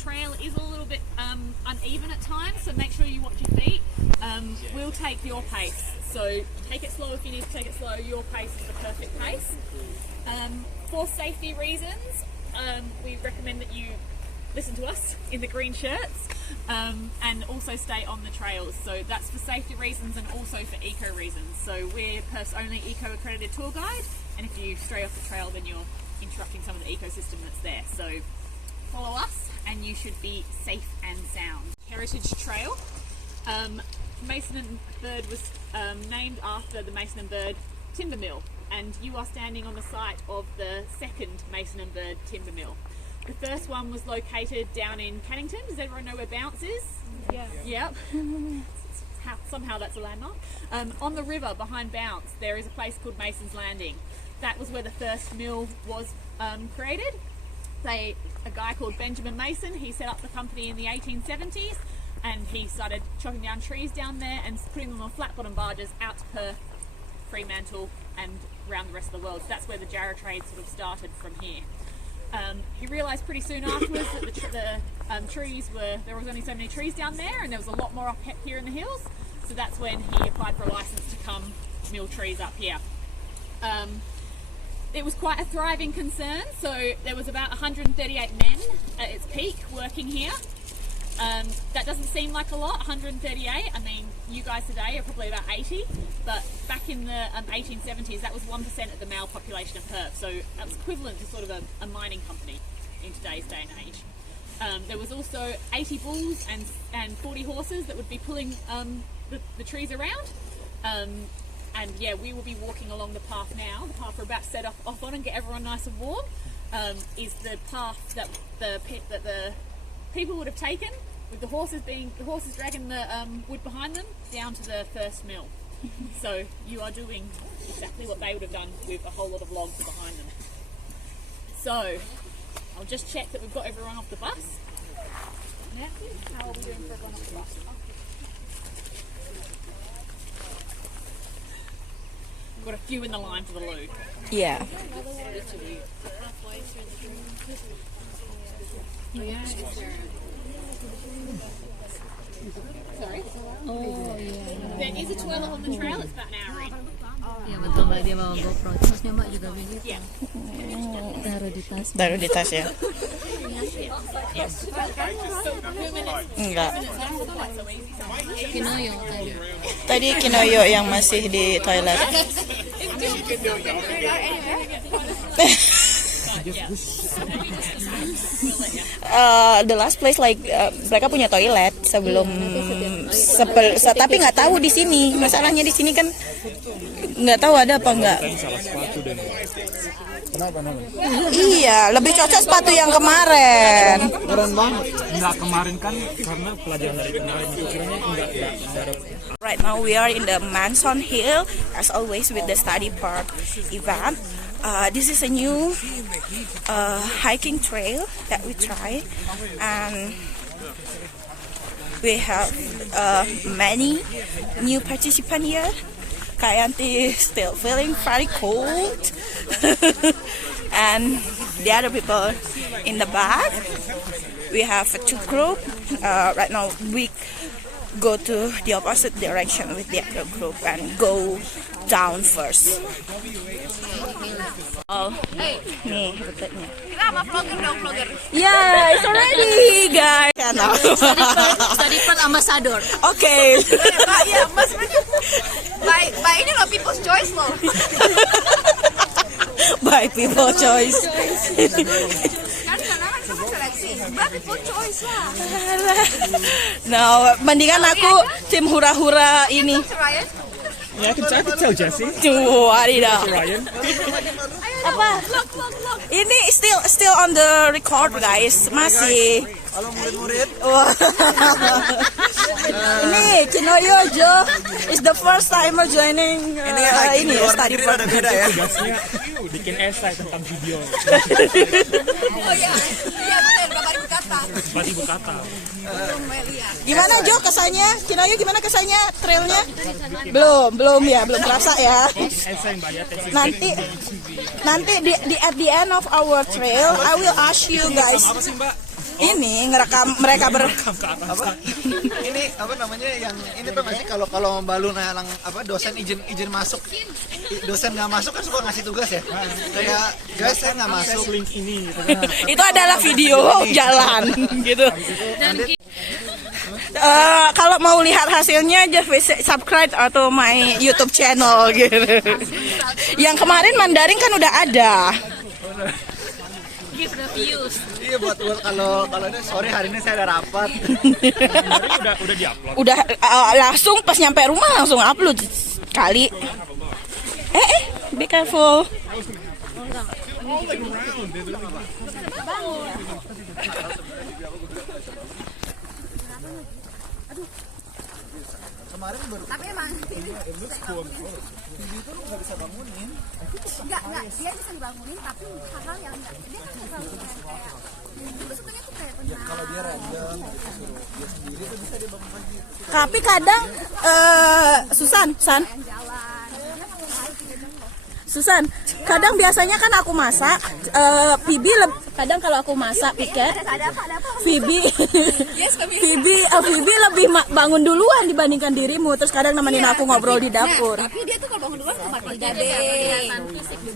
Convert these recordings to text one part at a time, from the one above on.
trail is a little bit uneven at times, so make sure you watch your feet. We'll take your pace, so take it slow if you need to take it slow. Your pace is the perfect pace. For safety reasons, we recommend that you listen to us in the green shirts, and also stay on the trails. So that's for safety reasons and also for eco reasons. So we're Perth's only eco accredited tour guide, and if you stray off the trail then you're interrupting some of the ecosystem that's there. So follow us and you should be safe and sound. Heritage Trail. Mason and Bird was named after the Mason and Bird timber mill, and you are standing on the site of the second Mason and Bird timber mill. The first one was located down in Cannington. Does everyone know where Bounce is? Yeah. Yep. Somehow that's a landmark. On the river behind Bounce there is a place called Mason's Landing. That was where the first mill was created. A guy called Benjamin Mason, he set up the company in the 1870s, and he started chopping down trees down there and putting them on flat bottom barges out to Perth, Fremantle and around the rest of the world. So that's where the Jarrah trade sort of started from here. He realised pretty soon afterwards that the trees there was only so many trees down there, and there was a lot more up here in the hills. So that's when he applied for a licence to come mill trees up here. It was quite a thriving concern, so there was about 138 men at its peak working here. That doesn't seem like a lot, 138. I mean, you guys today are probably about 80, but back in the 1870s, that was 1% of the male population of Perth, so that was equivalent to sort of a mining company in today's day and age. There was also 80 bulls and 40 horses that would be pulling the trees around. And yeah, we will be walking along the path now. The path we're about to set off on and get everyone nice and warm is the path that the people would have taken, with the horses dragging the wood behind them down to the first mill. So you are doing exactly what they would have done with a whole lot of logs behind them. So I'll just check that we've got everyone off the bus. Now, how are we doing for everyone off the bus? Got a few in the line for the loo. Yeah. Sorry? Oh, yeah. There is a toilet on the trail, it's about an hour in. Iya betul Mbak, dia bawa GoPro. Terusnya Mbak juga begitu. Yeah. Taruh di tas ya. Enggak. Kinoyo tadi. Tadi Kinoyo yang masih di toilet. The last place mereka punya toilet sebelum tapi nggak tahu di sini. Masalahnya di sini kan nggak tahu ada apa nggak. Iya, lebih cocok sepatu yang kemarin. Keren banget. Enggak kemarin kan karena pelajaran dari kemarin kiranya enggak. Right now we are in the Massonmild Hill, as always with the study park event. This is a new hiking trail that we try, and we have many new participants here. Kayanti is still feeling very cold, and the other people in the back. We have two groups. Right now we go to the opposite direction with the other group and go down first. Oh, nih rutenya. Kita sama vlogger dong, vlogger. Yeah, it's already, guys. Study part ambassador. Okay. Mbak, ya, Mas. Mbak ini loh People's Choice loh. By people choice. Kan karena kan semua seleksi. Mbak People's Choice lah. No, mendingan aku tim hura-hura ini. Ryan. Ya, I could tell Jesse. Wadidaw. Ryan. Apa? Ini still on the record, guys. Masih. Halo murid-murid. Ini Kinoyo Jo is the first timer joining ini study Negeri ada beda ya. Tugasnya bikin esai tentang video. Oh iya. Iya benar, Bapak Ibu kata. Bapak Ibu kata. Gimana Jo kesannya? Kinoyo gimana kesannya trailnya? Belum terasa ya. Esai Mbak ya, tesis. Nanti di at the end of our trail I will ask you guys. Apa sih Mbak? ini ngerekam mereka Ini apa namanya yang ini tuh nggak sih kalau Balu nalang apa dosen izin masuk, dosen nggak masuk kan suka ngasih tugas ya, kayak guys saya nggak masuk link ini gitu. itu adalah video jalan gitu. Kalau mau lihat hasilnya just visit subscribe atau my YouTube channel gitu. Yang kemarin Mandarin kan udah ada. Give the views. Iya buat kalau ini sore hari ini saya ada rapat. Udah diupload. Udah langsung pas nyampe rumah langsung upload kali. Be careful. Kemarin baru. Tapi emang itu lu nggak bisa bangunin. enggak dia bisa dibangunin tapi hal-hal yang enggak dia kan nggak bangunin kayak sukanya tuh kayak tenang. Kalau dia random disuruh dia sendiri tuh bisa dia bangun pagi. Tapi kadang Susan, Jalan dia mau ngapain 3 jam loh. Susan, kadang biasanya kan aku masak, Phoebe kadang kalau aku masak piket, Ada apa Phoebe lebih bangun duluan dibandingkan dirimu, terus kadang nemenin aku ngobrol di dapur. tapi dia tuh kalau bangun duluan sama Matilda B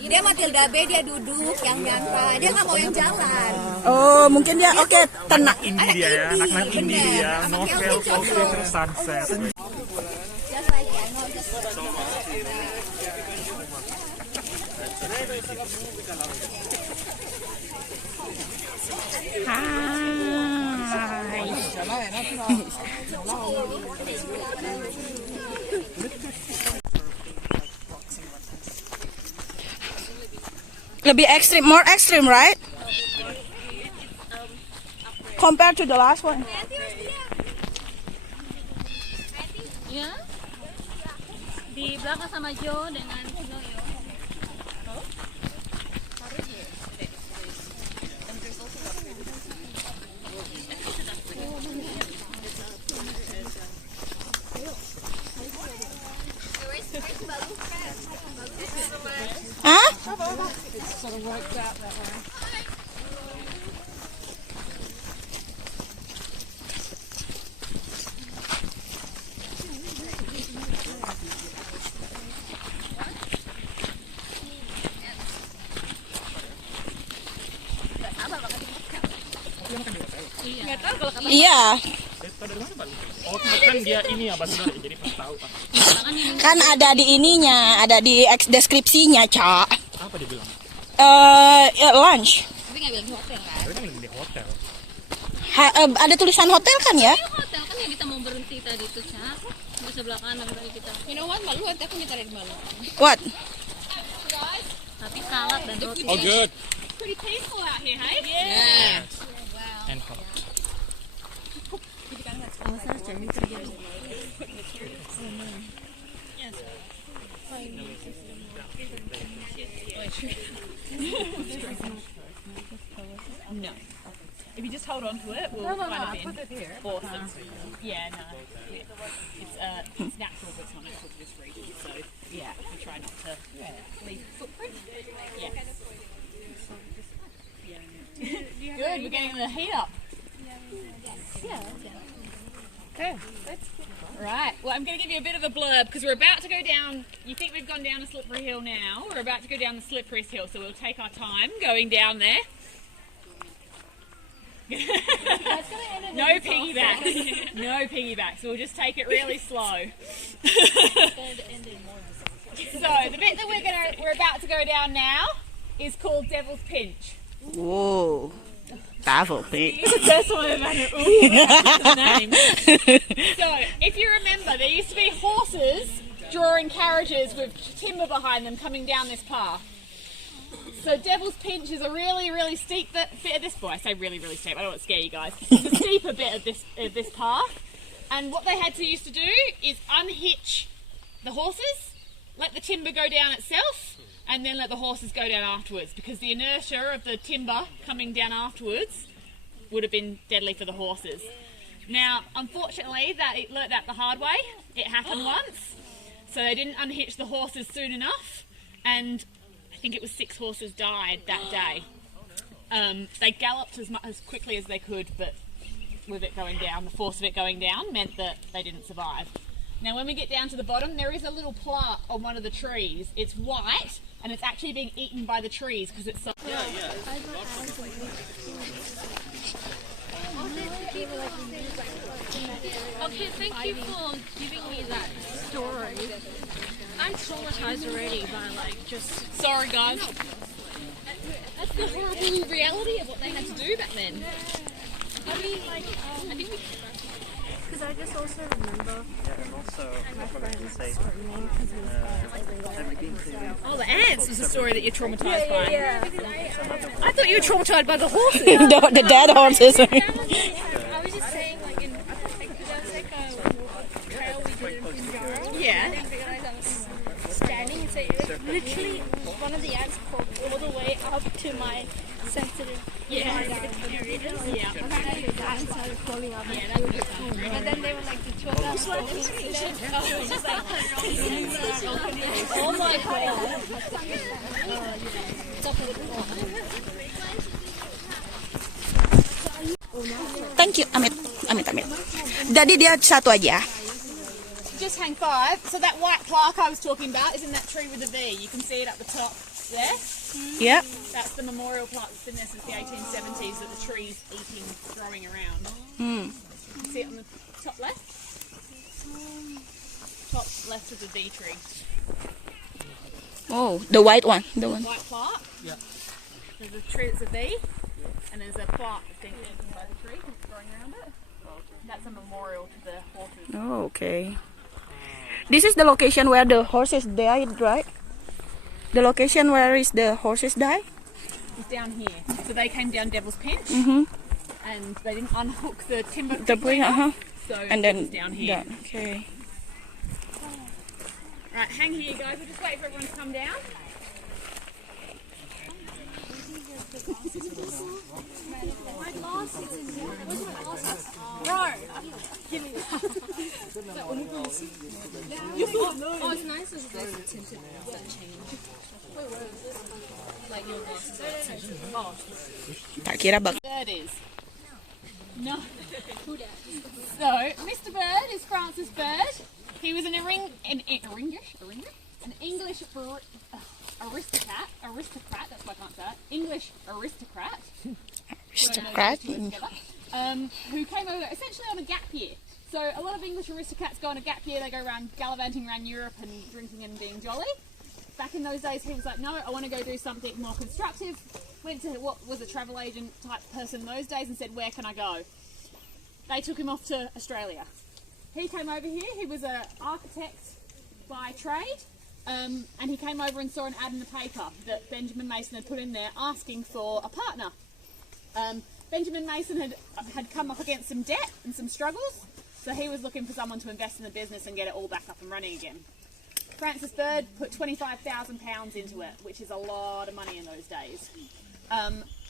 dia Matilda B dia duduk yang nyantai dia nggak mau yang jalan. Oh, mungkin dia oke, tenang. Indie dia ya, anak-anak indie dia, novel, coffee, sunset. Just like I know just Lebih ekstrim, more extreme, right? Compared to the last one. Ya. Di belakang sama Jo dengan Yoyo. Hah? Iya. Oh, kan dia ini ya, Basri, jadi pas tahu Pak. Kan ada di ininya, ada di deskripsinya, Cak. Apa dia bilang? Lunch. Tapi nggak bilang di hotel kan? Dia kan di hotel. Ada tulisan hotel kan ya? Hotel kan yang kita mau berhenti tadi tuh, Cak. Di sebelah kanan tadi kita. You know what? Malu nanti aku minta dari malu. What? Tapi salad dan roti. Oh, good. Pretty peaceful out here, hey? Yeah. And hot. No. If you just hold on to it, we'll kind of put it here. Awesome. Yeah, no. It's natural, but it's not natural to this region. So, yeah, we try not to leave footprint. Yeah. Good, we're getting the heat up. Okay. Right, well, I'm going to give you a bit of a blurb because we're about to go down. You think we've gone down a slippery hill now? We're about to go down the slipperiest hill, so we'll take our time going down there. No piggyback. No piggyback. So we'll just take it really slow. So the bit that we're about to go down now is called Devil's Pinch. Whoa. Devil Pinch. It's the first one I've had it. Ooh, that's the name. So if you remember, there used to be horses drawing carriages with timber behind them coming down this path. So Devil's Pinch is a really, really steep bit of this. Well, I say really, really steep. I don't want to scare you guys. It's a steeper bit of this path. And what they had to used to do is unhitch the horses, let the timber go down itself, and then let the horses go down afterwards. Because the inertia of the timber coming down afterwards would have been deadly for the horses. Now, unfortunately, it learnt that the hard way. It happened once, so they didn't unhitch the horses soon enough, and I think it was 6 horses died that day. They galloped as quickly as they could, but with it going down, the force of it going down meant that they didn't survive. Now when we get down to the bottom, there is a little plaque on one of the trees. It's white, and it's actually being eaten by the trees because it's so... Okay, thank you for giving me that story. I'm traumatized already by like just... Sorry guys. That's the horrible reality of what they had to do back then. I mean, like, I think we... Because I just also remember my friends screaming because Oh, the ants was the story that you're traumatised by. yeah. I thought you were traumatised by the horses. The dead horses. I was just saying, like, there was like a trail we did in Punjara. Yeah. And the guys I was standing, and so literally one of the ants crawled all the way up to my sensitive areas. Yeah. And the ants started crawling up. And then they were like, the two of them were Oh my god. Thank you, Amit. Jadi dia satu aja. Just hang 5. So that white plaque I was talking about is in that tree with the V. You can see it up the top there. Yep. That's the memorial plaque that's been there since the 1870s that the tree's eating, growing around. See it on the top left? Top left of the V tree. Oh, the white one. The one. White plaque. Yeah. There's a tree that's a V, and there's a plaque that's being eaten by the tree that's growing around it. That's a memorial to the horses. Oh, okay. This is the location where the horses died, right? The location where is the horses died? It's down here. So they came down Devil's Pinch, and they didn't unhook the timber. The quickly bridge, enough, so and then it's down here. Okay. Right, hang here, guys. We'll just wait for everyone to come down. Oh, it's nice that it's tinted that change. Like your glasses are tinted. Oh. Tak kira bak. Bird is. No. So, Mr. Bird is Francis Bird. He was an English aristocrat, that's why I can't say it. English aristocrat. Aristocrat. Who came over essentially on a gap year. So a lot of English aristocrats go on a gap year, they go around gallivanting around Europe and drinking and being jolly. Back in those days he was like, no, I want to go do something more constructive. Went to what was a travel agent type person those days and said, where can I go? They took him off to Australia. He came over here, he was an architect by trade, and he came over and saw an ad in the paper that Benjamin Mason had put in there asking for a partner. Benjamin Mason had come up against some debt and some struggles, so he was looking for someone to invest in the business and get it all back up and running again. Francis Bird put £25,000 into it, which is a lot of money in those days.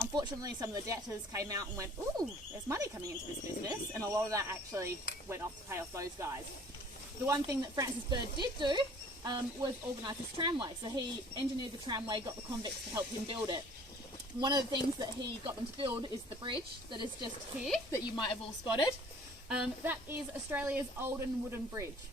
Unfortunately, some of the debtors came out and went, ooh, there's money coming into this business, and a lot of that actually went off to pay off those guys. The one thing that Francis Bird did do was organise this tramway. So he engineered the tramway, got the convicts to help him build it. One of the things that he got them to build is the bridge that is just here, that you might have all spotted. That is Australia's oldest wooden bridge.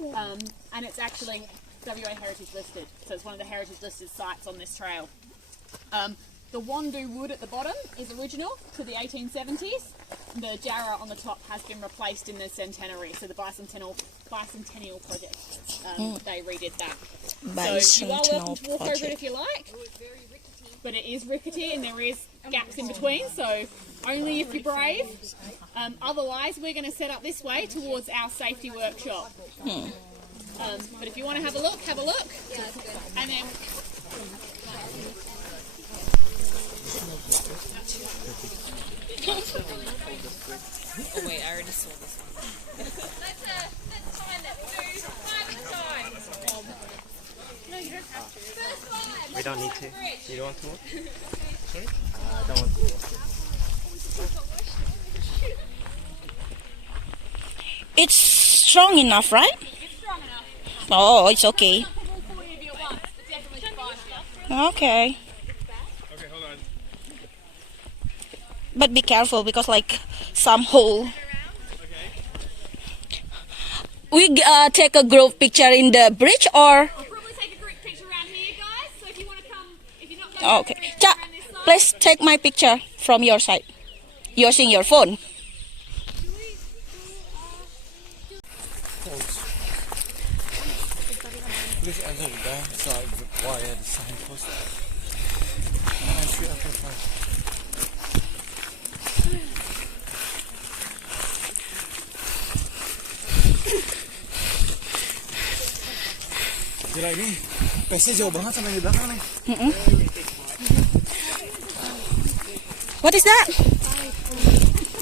And it's actually WA Heritage listed, so it's one of the heritage listed sites on this trail. The Wandoo wood at the bottom is original to the 1870s. The Jarrah on the top has been replaced in the centenary, so the bicentennial project. They redid that. So you are welcome to walk over it if you like. But it is rickety and there is gaps in between, so only if you're brave. Otherwise, we're going to set up this way towards our safety workshop. But if you want to have a look, have a look. And then... Oh wait, I already saw this one. Let's find it. We'll do 5 at a time. No, you don't have to. First 5. We don't need to. You don't want to walk? Sorry? I don't want to walk. It's strong enough, right? It's strong enough. Oh, it's okay. Not for all 40 of you at once, but definitely 5 of you. Okay. Okay. but be careful because like some hole. We take a group picture in the bridge, or I'll probably take a group picture around here, guys. So if you want to come, if you're not going okay. Cha, please take my picture from your side using your phone. Please answer the side via the signpost. Entry after 5. Gila ini pace-nya jauh banget sampai di belakang nih. What is that?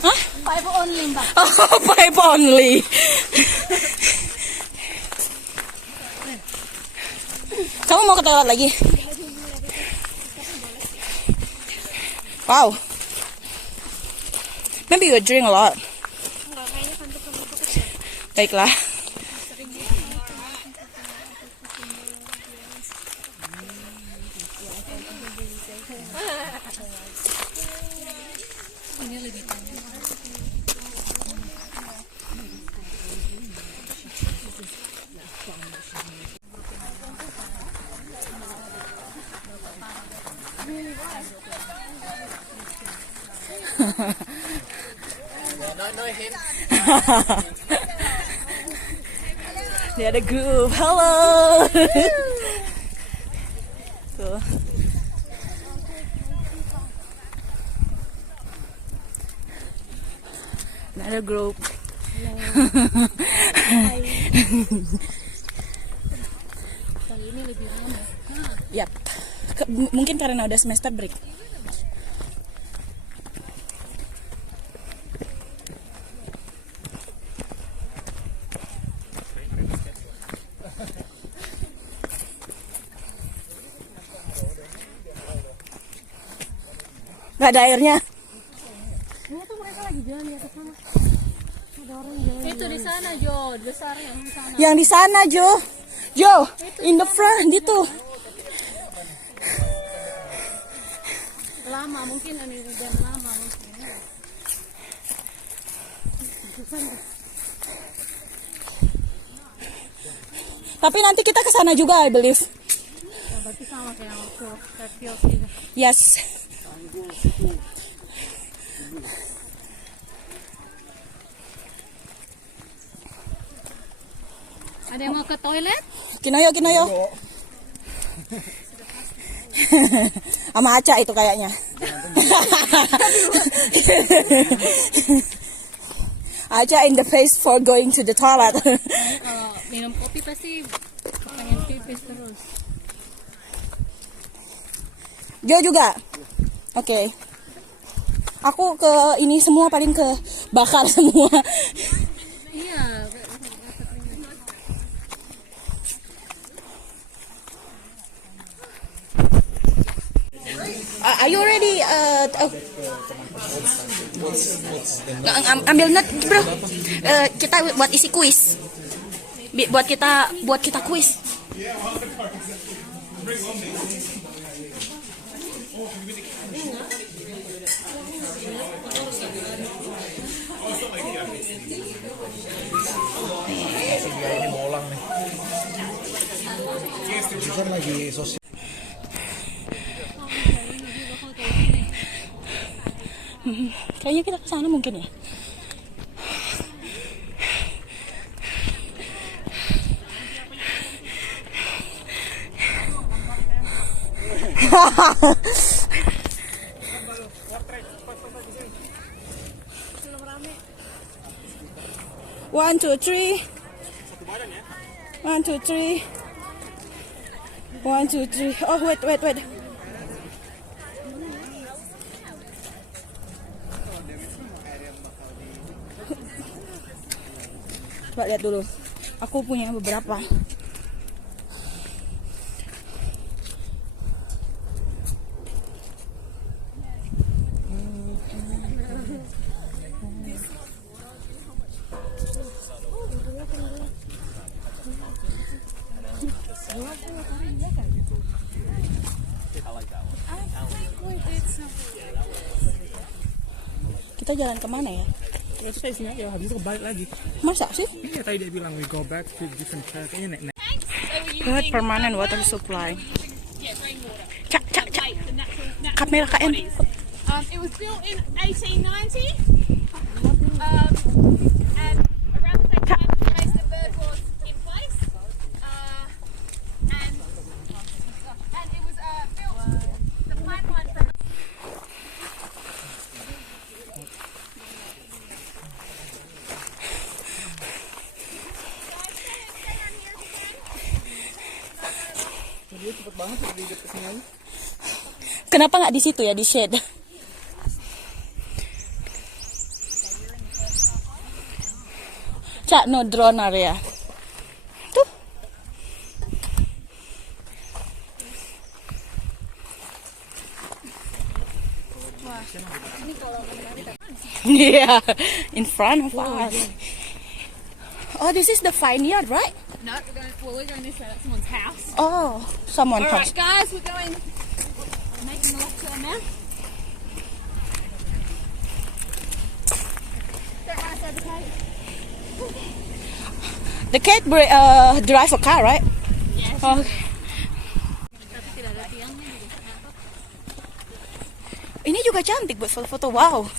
Huh? 5 only, Mbak. Oh, 5 only. Kamu mau ke toilet lagi? Wow. Maybe you drink a lot. Baiklah. Dia ada grup. Halo. Tuh. Ada grup. Kali ini lebih ramai. Yap. Mungkin karena udah semester break. Gak ada airnya. Ini tuh mereka lagi jalan di atas sana. Ada orang jalan. Itu di sana, Jo. Besar yang di sana. Yang di sana, Jo. Jo, in the front itu. Lama mungkin ini udah lama mungkin. Tapi nanti kita ke sana juga, I believe. Oh, berarti sama kayak waktu Red Hills gitu. Yes. Ada yang mau ke toilet? Kinoyo, Kinoyo. Sama Aca itu kayaknya. Aca in the face for going to the toilet. Kalau minum kopi pasti pengen pipis terus. Jo juga. Oke. Aku ke ini semua paling ke bakar semua. Iya. Are you ready? Ambil net, bro. Kita buat isi kuis. Buat kita kuis. Ini molang nih. Kan lagi sosial. Kayaknya kita ke sana mungkin ya. One, two, three. 1, 2, 3. 1, 2, 3. Oh, wait. Coba lihat dulu. Aku punya beberapa. Kita jalan kemana ya? Terus saya sini aja, habis itu balik lagi. Masa sih? Iya, tadi dia bilang we go back to different track. Kayaknya naik. Good permanent water supply. Yeah, rainwater. Cak, cak, cak. Like the natural Kamera KM. bodies. It was built in 1890. And around the same time the Massonmild was in place. And it was built, the pipeline from Kenapa nggak di situ ya, di shade? Cak, no drone area. Tuh. Yeah, in front of us. Oh, this is the vineyard, right? No, we're going this way. That's someone's house. Oh, someone All house. right, guys, we're making a left turn now. The cat drive a car, right? Yes. Okay. Ini juga cantik buat foto-foto. Wow,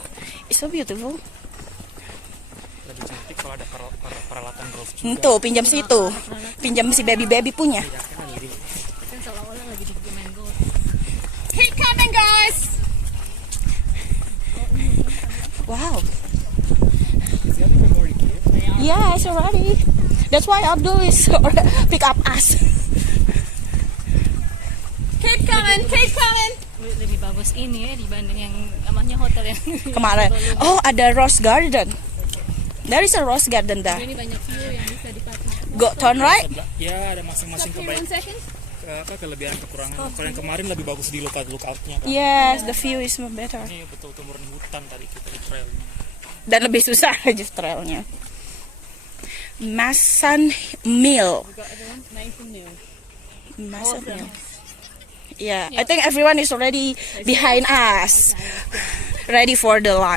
it's so beautiful. Lebih cantik kalau ada peralatan golf juga. Tuh, pinjam situ. Pinjam si baby punya. Keep coming, guys. Wow. Yeah, it's already. That's why Abdul is pick up us. Keep coming. Keep coming. Lebih bagus ini ya dibanding yang namanya hotel yang Kemarin. Oh, ada rose garden. There is a rose garden there. ini banyak view yang bisa dipakai. Go turn right. Ya, ada masing-masing Here, 1 kebaikan. second. Kelebihan kekurangan. Kalau yang kemarin lebih bagus di lookoutnya kan. Yes, the view is better. Ini betul-betul murni hutan tadi kita di trailnya. Dan lebih susah aja trailnya. Massonmild. Massonmild. Yeah, I think everyone is already behind us, ready for the lunch.